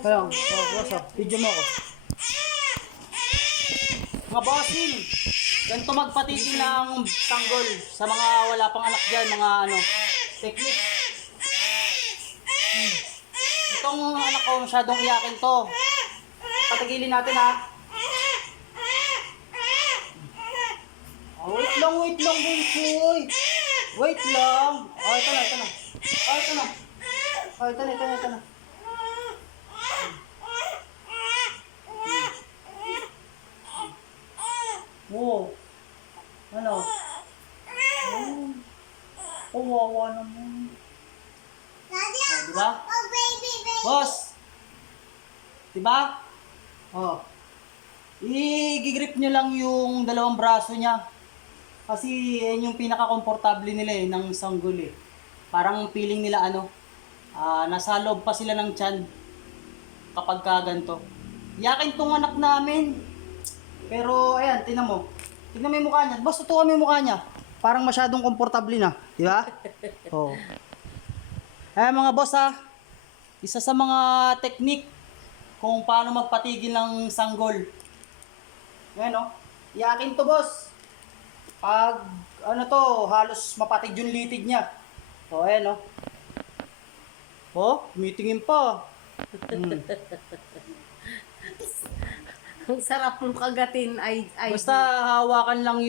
Kaya, boss, video mo ako. Mga bossing, ganito magpatitin ng sanggol sa mga wala pang anak dyan, mga technique. Itong anak ko masyadong iyakin to. Patigilin natin ha. Wait lang, bunsoy. Wait lang. Ito na. Ito na. Wow. Ano? Kawawa naman. Diba? Oh, baby. Boss! Diba? I-grip nyo lang yung dalawang braso niya. Kasi yan yung pinaka-komportable nila ng sanggol eh. Parang feeling nila nasa loob pa sila ng tiyan kapag ganito. Yakin tong anak namin. Pero ayan, tingnan mo. Tingnan mo yung mukha niya. Boss, tutukan mo yung mukha niya. Parang masyadong komportable na. Di ba? Oh. Ayan mga boss isa sa mga technique kung paano magpatigil ng sanggol. Ayan yakin to boss. Pag halos mapatig yung litig niya. Ayan tumitingin pa. Ang sarap mong kagatin ay Basta hawakan lang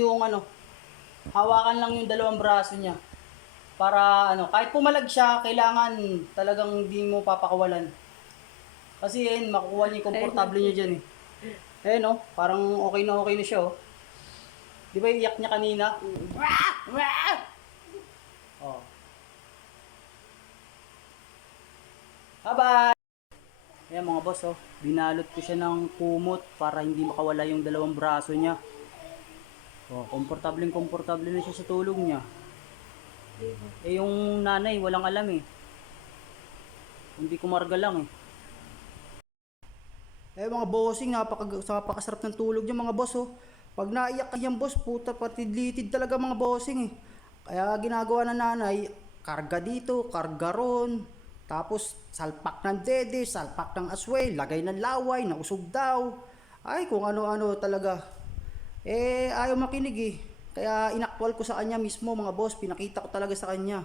yung dalawang braso niya. Para kahit pumalag siya, kailangan talagang hindi mo papakawalan. Kasi makukuha niya yung komportable niya dyan eh. Ayan parang okay na siya Di ba iyak niya kanina? Oh. Bye-bye! Ayan mga boss binalot ko siya ng kumot para hindi makawala yung dalawang braso niya. Komportable na siya sa tulog niya. Yung nanay walang alam eh. Hindi kumarga lang mga bossing, napakasarap ng tulog niya mga boss Pag naiyak ka yan boss, puta patidlitid talaga mga bossing eh. Kaya ginagawa ng nanay, karga dito, karga ron. Tapos salpak ng dede, salpak ng asway, lagay ng laway, nausog daw. Ay kung ano-ano talaga. Ayaw makinig Kaya inaktwal ko sa kanya mismo mga boss, pinakita ko talaga sa kanya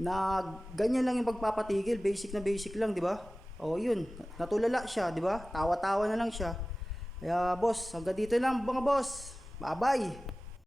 na ganyan lang yung pagpapatigil, basic na basic lang, di ba? Yun, natulala siya, di ba? Tawa-tawa na lang siya. Kaya boss, hanggang dito lang mga boss. Bye-bye.